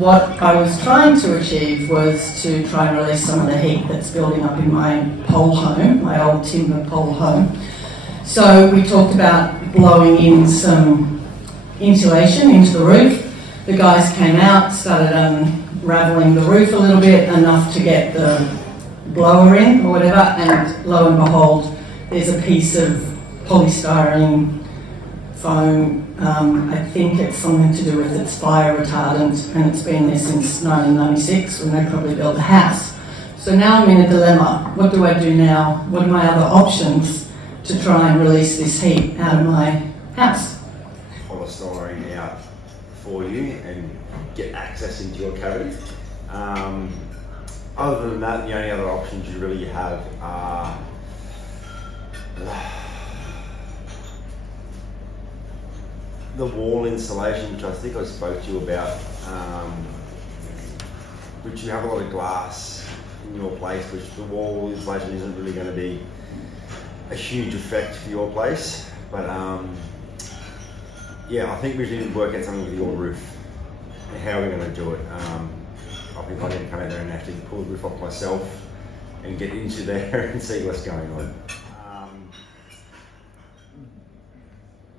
what I was trying to achieve was to try and release some of the heat that's building up in my pole home, my old timber pole home. So we talked about blowing in some insulation into the roof. The guys came out, started unravelling the roof a little bit, enough to get the blower in or whatever, and lo and behold, there's a piece of polystyrene foam. I think it's something to do with its fire retardant, and it's been there since 1996 when they probably built the house. So now I'm in a dilemma. What do I do now? What are my other options to try and release this heat out of my house? Polystyrene out for you and get access into your cavity. Other than that, the only other options you really have are the wall insulation, which I think I spoke to you about, which you have a lot of glass in your place, which the wall insulation isn't really going to be a huge effect for your place. But yeah, I think we need to work out something with your roof and how we're going to do it. I think I need to come out there and actually pull the roof off myself and get into there and see what's going on.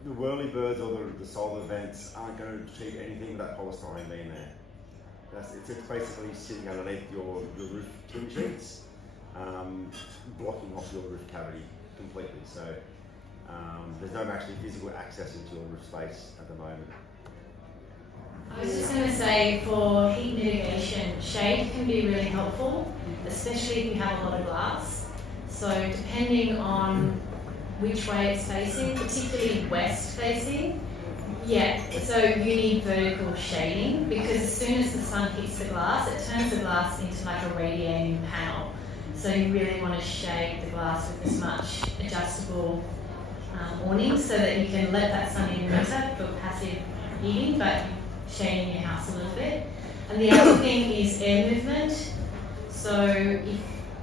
The whirlybirds or the solar vents aren't going to achieve anything with that polystyrene being there. It's basically sitting underneath your roof tin sheets, blocking off your roof cavity completely. So there's no actually physical access into your roof space at the moment. I was just going to say, for heat mitigation, shade can be really helpful, especially if you have a lot of glass. So depending on which way it's facing, particularly west facing, yeah, so you need vertical shading, because as soon as the sun hits the glass, it turns the glass into like a radiating panel. So you really want to shade the glass with as much adjustable awning so that you can let that sun in winter for passive heating, but shading your house a little bit. And the other thing is air movement. So if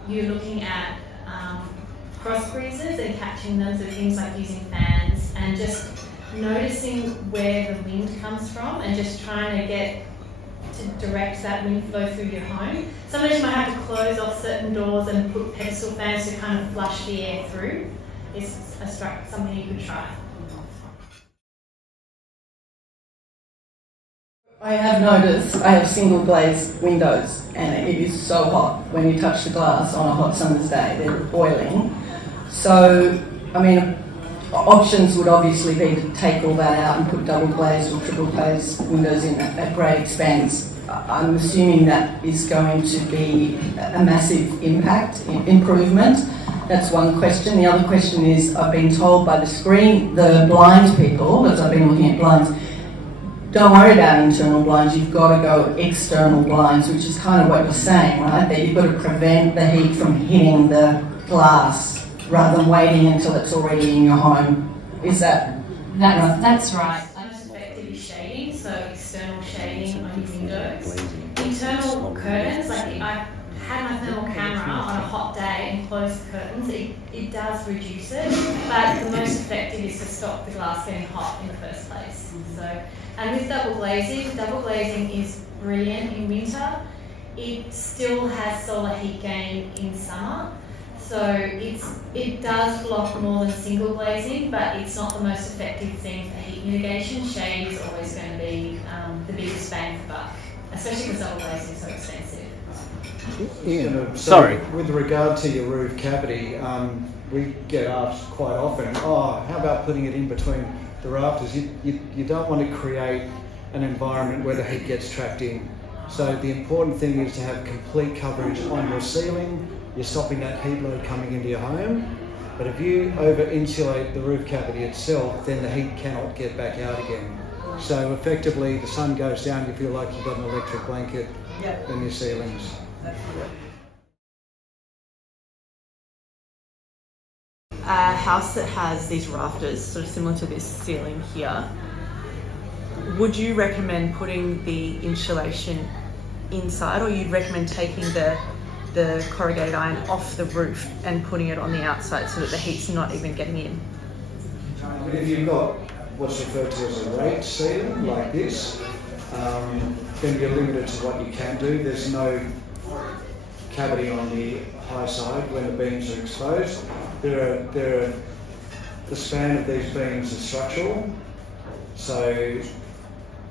you're looking at cross breezes and catching them, so things like using fans and just noticing where the wind comes from and just trying to get to direct that wind flow through your home. Sometimes you might have to close off certain doors and put pedestal fans to kind of flush the air through. It's something you could try. I have noticed I have single glazed windows, and it is so hot when you touch the glass on a hot summer's day. They're boiling. So, I mean, options would obviously be to take all that out and put double glazed or triple glazed windows in at great expense. I'm assuming that is going to be a massive impact, improvement. That's one question. The other question is, I've been told by the blind people, as I've been looking at blinds, don't worry about internal blinds, you've got to go external blinds, which is kind of what you're saying, right? That you've got to prevent the heat from hitting the glass rather than waiting until it's already in your home. Is that right? That's right. Most effective is shading, so external shading on your windows. Internal curtains, like I had my thermal camera on a hot day and closed the curtains, it does reduce it, but the most effective is to stop the glass getting hot in the first place. So, and with double glazing is brilliant in winter. It still has solar heat gain in summer, so it does block more than single glazing, but it's not the most effective thing for heat mitigation. Shade is always going to be the biggest bang for buck, especially because double glazing is so expensive. Ian, sorry. With regard to your roof cavity, we get asked quite often, how about putting it in between the rafters? You don't want to create an environment where the heat gets trapped in. So the important thing is to have complete coverage on your ceiling. You're stopping that heat load coming into your home. But if you over-insulate the roof cavity itself, then the heat cannot get back out again. So effectively, the sun goes down, you feel like you've got an electric blanket in your ceilings. A house that has these rafters, sort of similar to this ceiling here, would you recommend putting the insulation inside, or you'd recommend taking the corrugated iron off the roof and putting it on the outside so that the heat's not even getting in? If you've got what's referred to as a raked ceiling like this, then you're limited to what you can do. There's no cavity on the high side when the beams are exposed. The span of these beams is structural, so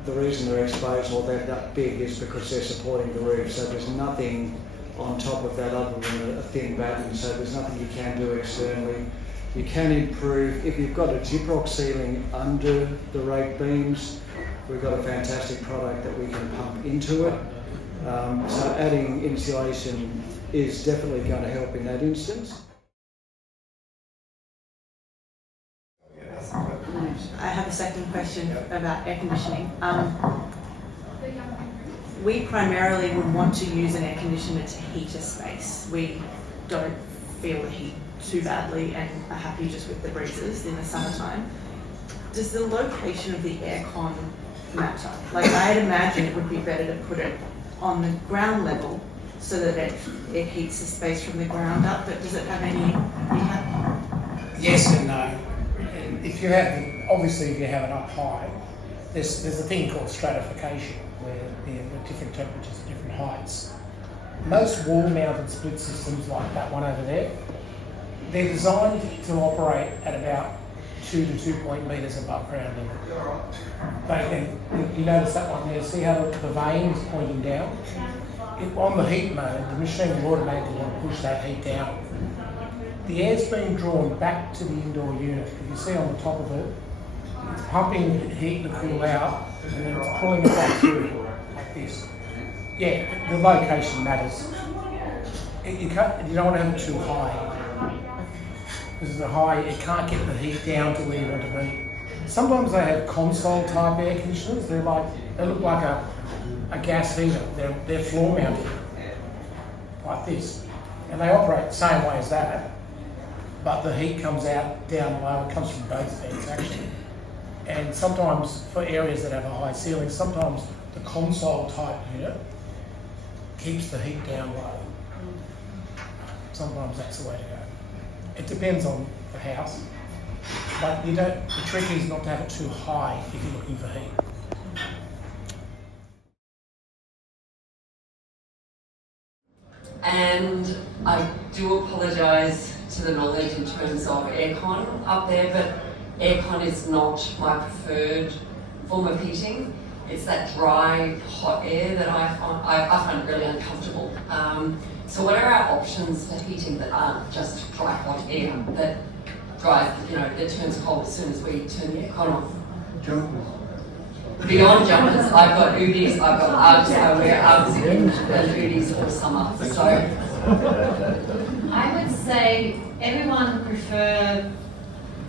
the reason they're exposed or they're that big is because they're supporting the roof. So there's nothing on top of that other than a thin batten. So there's nothing you can do externally. You can improve if you've got a gyprock ceiling under the rake beams. We've got a fantastic product that we can pump into it. So adding insulation is definitely going to help in that instance. I have a second question about air conditioning. We primarily would want to use an air conditioner to heat a space. We don't feel the heat too badly and are happy just with the breezes in the summertime. Does the location of the aircon matter? Like, I'd imagine it would be better to put it on the ground level so that it heats the space from the ground up, but does it have any impact? Yes and no. If you have, obviously if you have it up high, there's a thing called stratification where the different temperatures at different heights. Most wall-mounted split systems like that one over there, they're designed to operate at about 2 to 2 metres above ground level. You notice that one there, see how the vane is pointing down? On the heat mode, the machine will automatically push that heat down. The air's being drawn back to the indoor unit. If you see on the top of it, it's pumping heat to cool out, and then it's pulling it back through like this. Yeah, the location matters. You don't want to have it too high. Because the high, it can't get the heat down to where you want to be. Sometimes they have console type air conditioners. They look like a gas heater. They're floor mounted, like this, and they operate the same way as that. But the heat comes out down low. It comes from both vents actually. And sometimes for areas that have a high ceiling, sometimes the console type unit keeps the heat down low. Sometimes that's the way to go. It depends on the house, but the trick is not to have it too high if you're looking for heat. And I do apologise to the knowledge in terms of aircon up there, but aircon is not my preferred form of heating. It's that dry, hot air that I find really uncomfortable. So what are our options for heating that aren't just dry, hot air that that turns cold as soon as we turn the aircon off? Jumpers. Beyond jumpers, I've got Udis, I've got Uggs, I wear Uggs and Udis all summer. So I would say everyone prefer,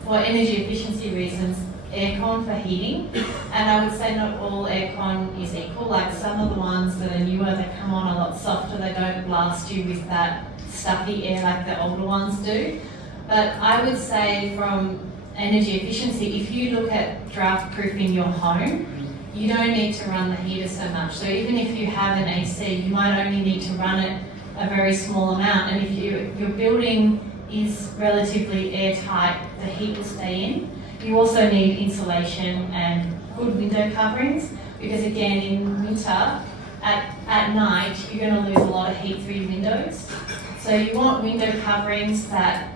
for energy efficiency reasons, aircon for heating, and I would say not all aircon is equal. Like some of the ones that are newer, that come on a lot softer, they don't blast you with that stuffy air like the older ones do. But I would say from energy efficiency, if you look at draft proofing your home, you don't need to run the heater so much. So even if you have an AC, you might only need to run it a very small amount, and if your building is relatively airtight, the heat will stay in. You also need insulation and good window coverings, because again, in winter, at night, you're going to lose a lot of heat through your windows. So you want window coverings that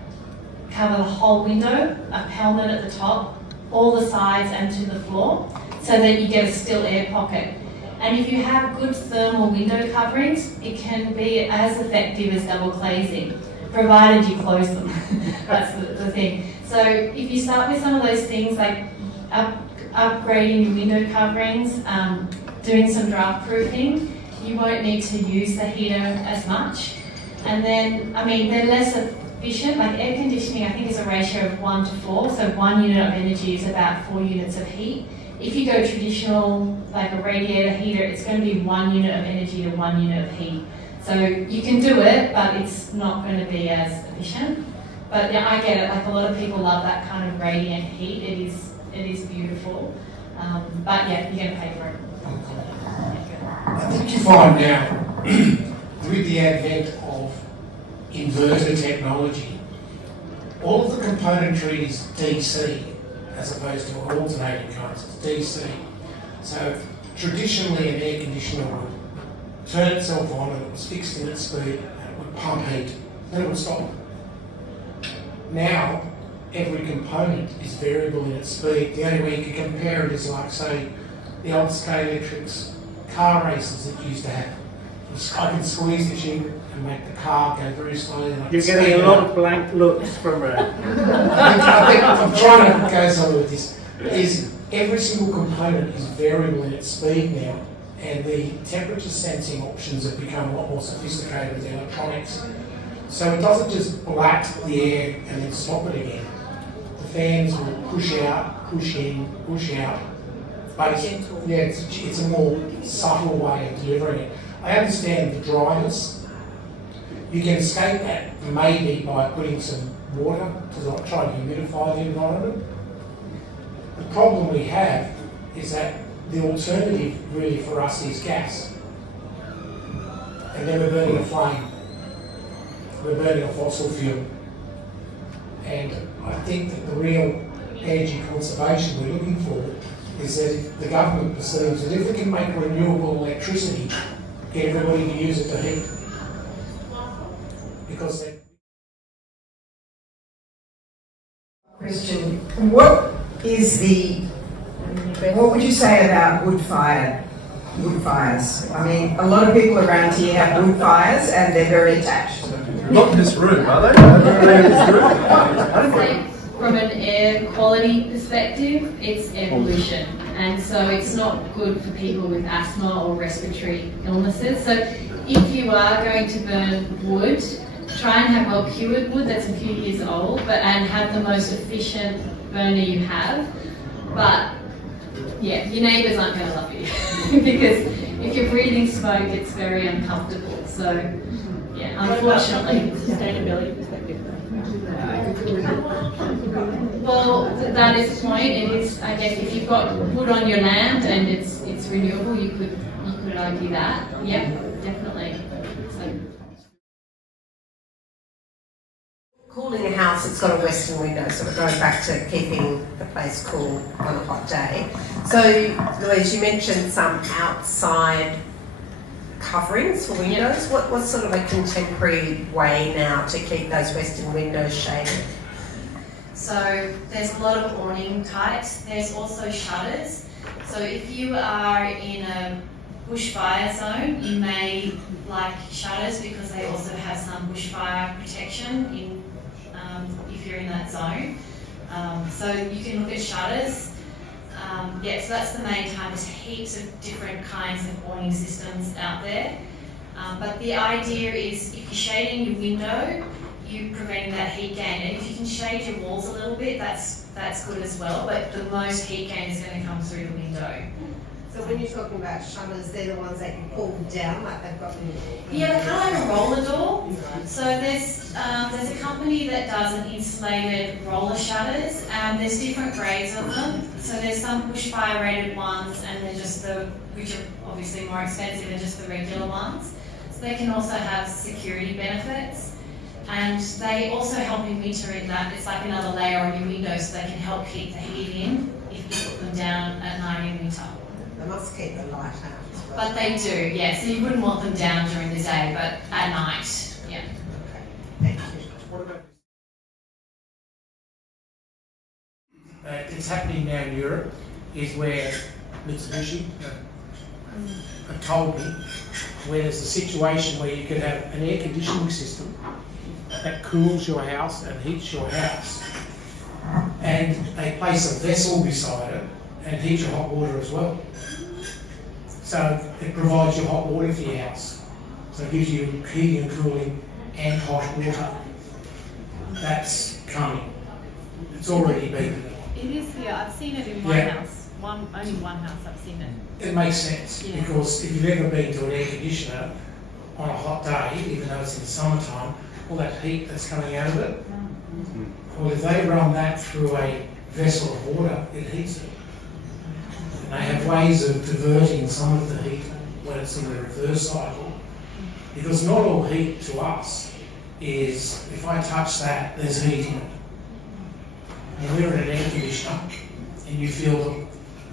cover the whole window, a pelmet at the top, all the sides and to the floor, so that you get a still air pocket. And if you have good thermal window coverings, it can be as effective as double glazing, provided you close them. That's the thing. So if you start with some of those things like upgrading your window coverings, doing some draft proofing, you won't need to use the heater as much. And then, I mean, they're less efficient. Like air conditioning, I think is a ratio of 1 to 4. So 1 unit of energy is about 4 units of heat. If you go traditional, like a radiator heater, it's going to be 1 unit of energy to 1 unit of heat. So you can do it, but it's not going to be as efficient. But yeah, I get it. Like a lot of people love that kind of radiant heat. It is beautiful. But yeah, you're going to pay for it. I think you find now, with the advent of inverter technology, all of the componentry is DC as opposed to alternating currents. It's DC. So Traditionally, an air conditioner would turn itself on and it was fixed in its speed and it would pump heat, then it would stop. Now, every component is variable in its speed. The only way you can compare it is like, say, the old Sky Electric's car races that you used to have. I can squeeze it in and make the car go very slowly. You're getting a lot of blank looks from her. I think I'm trying to go somewhere with this. Is every single component is variable in its speed now, and the temperature sensing options have become a lot more sophisticated with electronics. So it doesn't just black the air and then stop it again. The fans will push out, push in, push out. But it's a more subtle way of delivering it. I understand the dryness. You can escape that maybe by putting some water to try to humidify the environment. The problem we have is that the alternative really for us is gas. And then we're burning a flame. We're burning a fossil fuel. And I think that the real energy conservation we're looking for is that if the government perceives that if we can make renewable electricity, get everybody to use it to heat. Because they... Question, what would you say about wood fires? I mean, a lot of people around here have wood fires and they're very attached. Not in this room, are they? From an air quality perspective, it's air pollution, and so it's not good for people with asthma or respiratory illnesses. So if you are going to burn wood, try and have well cured wood that's a few years old, and have the most efficient burner you have. But yeah, your neighbours aren't going to love you because if you're breathing smoke, it's very uncomfortable. So yeah, unfortunately. Sustainability perspective. Well, that is the point. It is, I guess, if you've got wood on your land and it's renewable, you could argue that. Yeah, definitely. So. Cooling a house, it's got a western window, so we're going back to keeping the place cool on a hot day. So, Louise, you mentioned some outside coverings for windows. Yep. What's sort of a contemporary way now to keep those western windows shaded? So there's a lot of awning types. There's also shutters. So if you are in a bushfire zone, you may like shutters because they also have some bushfire protection in if you're in that zone. So you can look at shutters. Yeah, so that's the main time. There's heaps of different kinds of awning systems out there. But the idea is if you're shading your window, you're preventing that heat gain. And if you can shade your walls a little bit, that's good as well. But the most heat gain is going to come through the window. So when you're talking about shutters, they're the ones that you pull down, like they've got. Yeah, they're kind of like a roller door. So there's a company that does an insulated roller shutters. There's different grades of them. So there's some bushfire rated ones, and they're just which are obviously more expensive than just the regular ones. So they can also have security benefits, and they also help in winter in that it's like another layer on your window, so they can help keep the heat in if you put them down at night in winter. They must keep the light out as well. But they do, yeah. So you wouldn't want them down during the day, but at night, yeah. Okay, thank you. What about it's happening now in Europe is where Mitsubishi have told me where there's a situation where you could have an air conditioning system that cools your house and heats your house, and they place a vessel beside it and heat your hot water as well. So it provides you hot water for your house. So it gives you heating and cooling and hot water. That's coming. It's already been. It is here. I've seen it in one house. Only one house I've seen it. It makes sense because if you've ever been to an air conditioner on a hot day, even though it's in the summertime, all that heat that's coming out of it, well, if they run that through a vessel of water, it heats it. And they have ways of diverting some of the heat when it's in the reverse cycle, because not all heat to us is, if I touch that, there's heat in it. And we're in an air conditioner, and you feel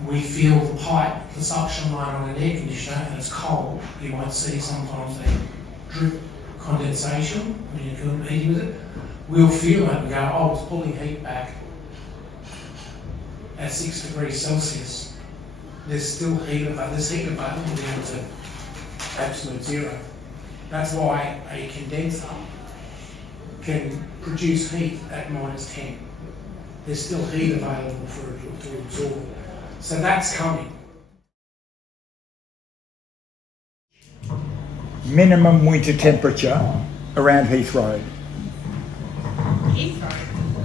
we feel the pipe, the suction line on an air conditioner, and it's cold. You might see sometimes a drip condensation when you're heating with it. We'll feel it and go, oh, it's pulling heat back at 6 degrees Celsius. There's still heat available. There's heat available down to absolute zero. That's why a condenser can produce heat at -10. There's still heat available for it to absorb. So that's coming. Minimum winter temperature around Heath Road. Heath Road?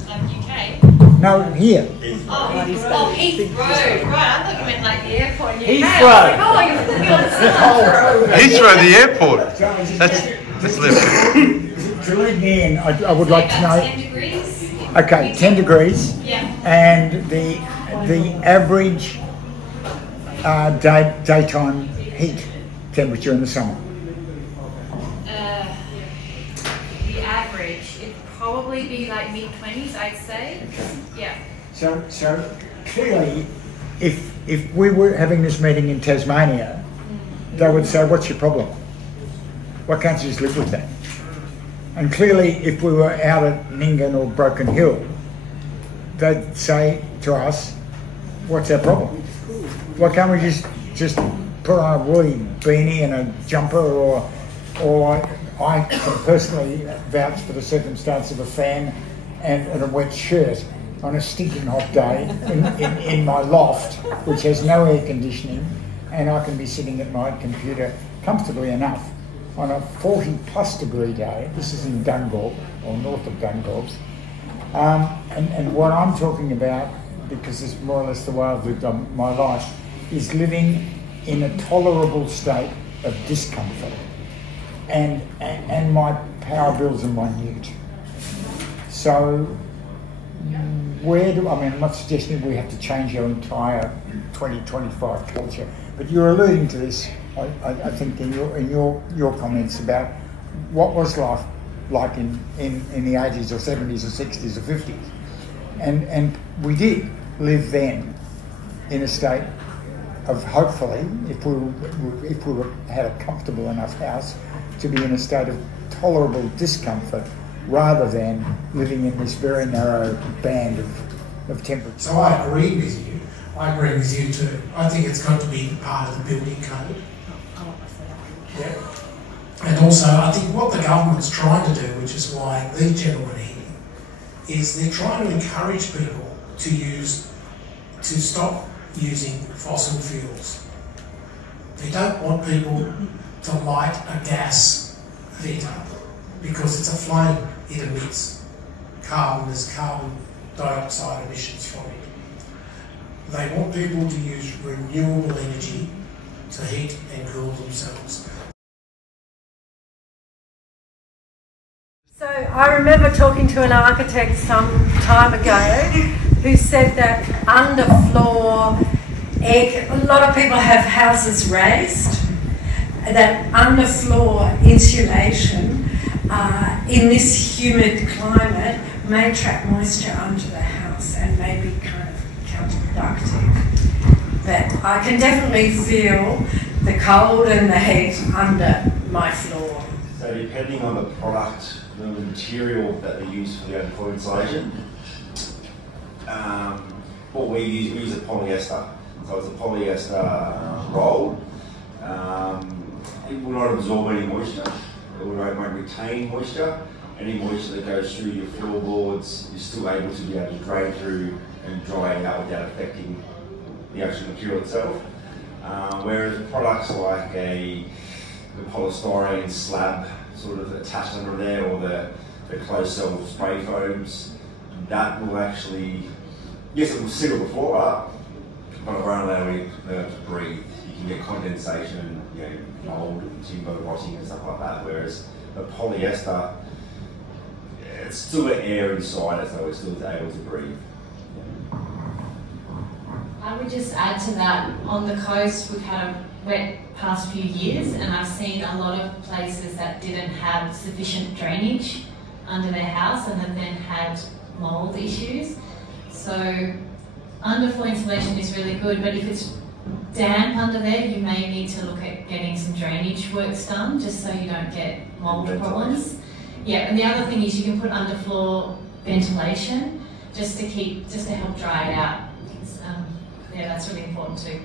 Like UK? No, here. Heath Road. Right, I thought you meant like the airport in UK. Heath I was Road. like, oh, you're thinking on the side. Heathrow, the airport. That's left. To lead me in, I would like to know. 10 degrees? Okay, 10 degrees. Yeah. And the average daytime heat temperature in the summer. The average, it'd probably be like mid-20s, I'd say. Okay. Yeah. So clearly, if we were having this meeting in Tasmania, they would say, what's your problem? Why can't you just live with that? And clearly, if we were out at Nyngan or Broken Hill, they'd say to us, what's our problem? Why can't we just put on a woolly beanie and a jumper, or I can personally vouch for the circumstance of a fan and a wet shirt on a stinking hot day in my loft, which has no air conditioning, and I can be sitting at my computer comfortably enough on a 40+ degree day. This is in Dungorp, or north of Dungorp. And what I'm talking about, because it's more or less the way I've lived my life, is living in a tolerable state of discomfort. And my power bills are minute. So I'm not suggesting we have to change our entire 2025 culture, but you're alluding to this, I think, in your comments about what was life like in the 80s or 70s or 60s or 50s. And we did live then in a state of, hopefully, if we had a comfortable enough house, to be in a state of tolerable discomfort rather than living in this very narrow band of temperature. So I agree with you. I agree with you too. I think it's got to be part of the building code. Yeah. And also, I think what the government's trying to do, which is why these gentlemen here, is they're trying to encourage people to stop using fossil fuels. They don't want people to light a gas heater because it's a flame, it emits carbon, there's carbon dioxide emissions from it. They want people to use renewable energy to heat and cool themselves. So I remember talking to an architect some time ago who said that underfloor air, a lot of people have houses raised, that underfloor insulation in this humid climate may trap moisture under the house and may be kind of counterproductive. But I can definitely feel the cold and the heat under my floor. So depending on the product, the material that they use for the underfloor insulation, what we use a polyester. So it's a polyester roll. It will not absorb any moisture. It won't retain moisture. Any moisture that goes through your floorboards, you're still able to be able to drain through and dry it out without affecting the actual material itself. Whereas products like the polystyrene slab sort of attached under there, or the closed cell spray foams, that will actually, yes, it will seal the floor up, but it won't allow it to breathe. You can get condensation and mold, timber rotting and stuff like that. Whereas the polyester, it's still got air inside it, so it's still able to breathe. I would just add to that, on the coast we've had a wet past few years, and I've seen a lot of places that didn't have sufficient drainage under their house and have then had mould issues. So underfloor insulation is really good, but if it's damp under there, you may need to look at getting some drainage works done, just so you don't get mold problems. Yeah, and the other thing is you can put underfloor ventilation just to help dry it out. Yeah, that's really important too.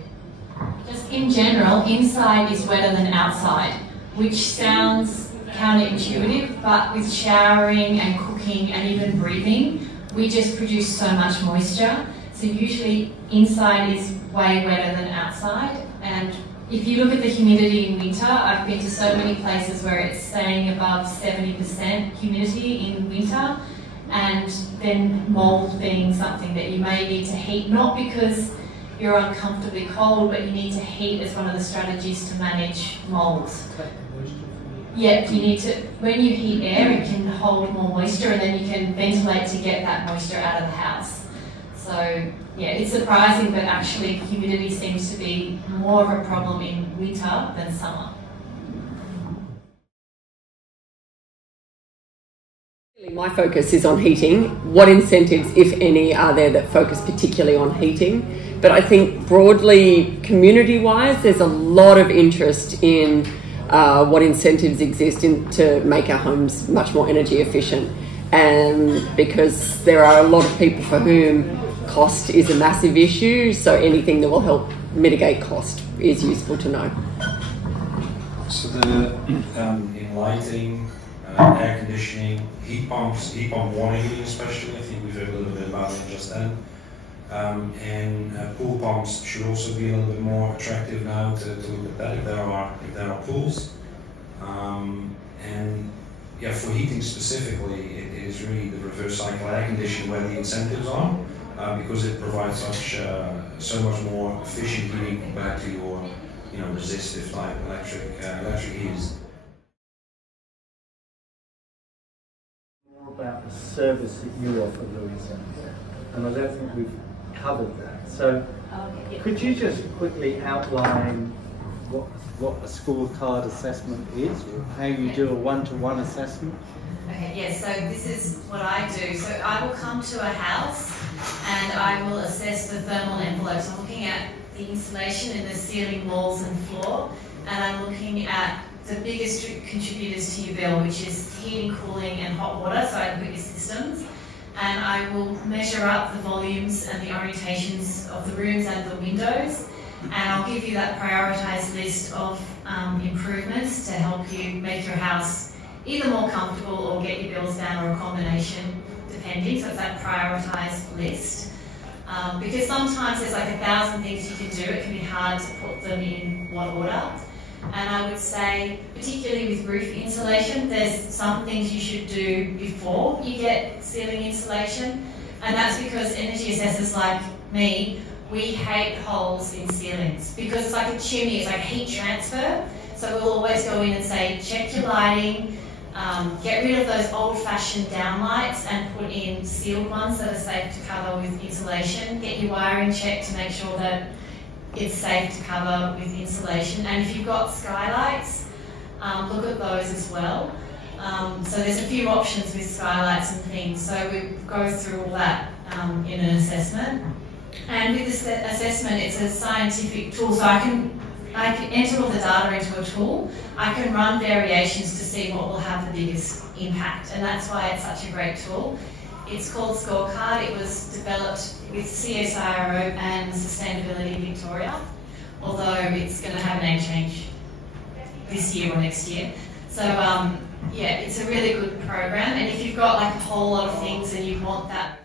Just in general, inside is wetter than outside, which sounds counterintuitive, but with showering and cooking and even breathing, we just produce so much moisture. So usually inside is way wetter than outside. And if you look at the humidity in winter, I've been to so many places where it's staying above 70% humidity in winter, and then mold being something that you may need to heat, not because you're uncomfortably cold, but you need to heat as one of the strategies to manage mold. Yeah, you need to, when you heat air, it can hold more moisture, and then you can ventilate to get that moisture out of the house. So yeah, it's surprising, but actually humidity seems to be more of a problem in winter than summer. My focus is on heating. What incentives, if any, are there that focus particularly on heating? But I think broadly, community-wise, there's a lot of interest in what incentives exist to make our homes much more energy efficient. And because there are a lot of people for whom cost is a massive issue, so anything that will help mitigate cost is useful to know. So in lighting, air conditioning, heat pump water heating especially, I think we've heard a little bit about it just then. And pool pumps should also be a little bit more attractive now to look at that if there are pools. And yeah, for heating specifically, it is really the reverse cycle air conditioning where the incentives are, because it provides so much more efficient heating compared to your resistive type electric heaters. More about the service that you offer, Louisa, and I don't think we've covered that. So could you just quickly outline what a scorecard assessment is, or how you do a one-to-one assessment? Okay, yes, so this is what I do. So I will come to a house and I will assess the thermal envelopes. I'm looking at the insulation in the ceiling, walls and floor, and I'm looking at the biggest contributors to your bill, which is heating, cooling and hot water, so I look at your systems. And I will measure up the volumes and the orientations of the rooms and the windows, and I'll give you that prioritised list of improvements to help you make your house either more comfortable or get your bills down, or a combination, depending. So it's that prioritised list. Because sometimes there's like 1,000 things you can do, it can be hard to put them in one order. And I would say, particularly with roof insulation, there's some things you should do before you get ceiling insulation, and that's because energy assessors like me, we hate holes in ceilings, because it's like a chimney, it's like heat transfer. So we'll always go in and say, check your lighting, get rid of those old-fashioned downlights and put in sealed ones that are safe to cover with insulation. Get your wiring checked to make sure that it's safe to cover with insulation. And if you've got skylights, look at those as well. So there's a few options with skylights and things. So we go through all that in an assessment. And with this assessment, it's a scientific tool. So I can enter all the data into a tool. I can run variations to see what will have the biggest impact. And that's why it's such a great tool. It's called Scorecard. It was developed with CSIRO and Sustainability Victoria, although it's going to have a name change this year or next year. So yeah, it's a really good program, and if you've got like a whole lot of things and you want that